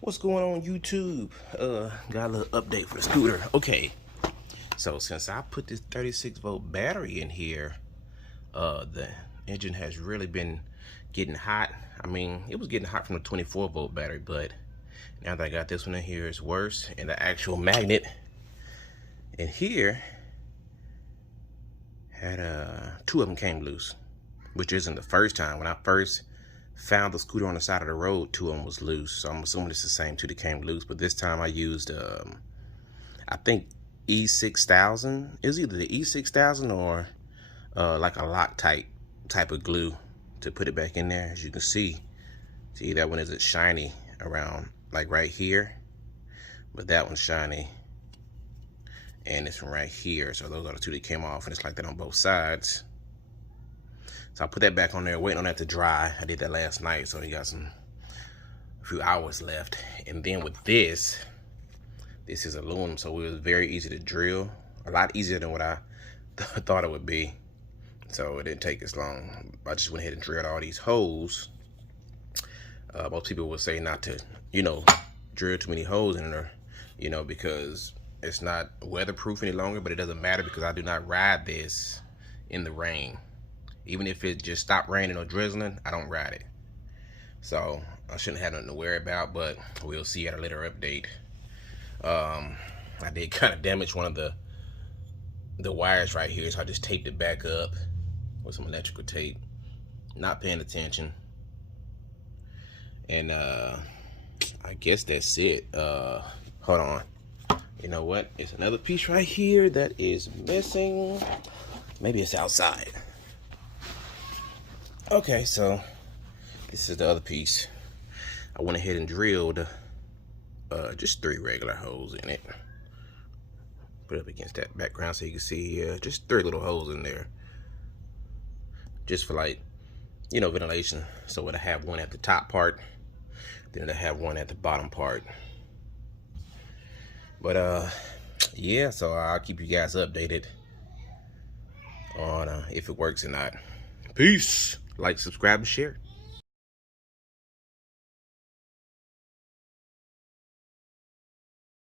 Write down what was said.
What's going on YouTube? Got a little update for the scooter. Okay, so since I put this 36-volt battery in here, the engine has really been getting hot. I mean, it was getting hot from the 24-volt battery, but now that I got this one in here, it's worse. And the actual magnet in here had two of them came loose, which isn't the first time. When I first found the scooter on the side of the road, two of them was loose. So I'm assuming it's the same two that came loose, but this time I used I think E6000. It was either the E6000 or like a Loctite type of glue to put it back in there. As you can see that one isn't shiny around like right here, but that one's shiny, and this one right here. So those are the two that came off, and it's like that on both sides. So I put that back on there, waiting on that to dry. I did that last night, so you got a few hours left. And then with this is aluminum, so it was very easy to drill, a lot easier than what I thought it would be. So it didn't take as long. I just went ahead and drilled all these holes. Most people would say not to, drill too many holes in there, because it's not weatherproof any longer, but it doesn't matter because I do not ride this in the rain. Even if it just stopped raining or drizzling, I don't ride it. So I shouldn't have nothing to worry about, but we'll see at a later update. I did kind of damage one of the wires right here, so I just taped it back up with some electrical tape, not paying attention. And I guess that's it. Hold on. You know what? It's another piece right here that is missing. Maybe it's outside. Okay, so this is the other piece. I went ahead and drilled just 3 regular holes in it. Put it up against that background so you can see just 3 little holes in there. Just for like, ventilation. So it'll have one at the top part, then it'll have one at the bottom part. But yeah, so I'll keep you guys updated on if it works or not. Peace. Like, subscribe, and share.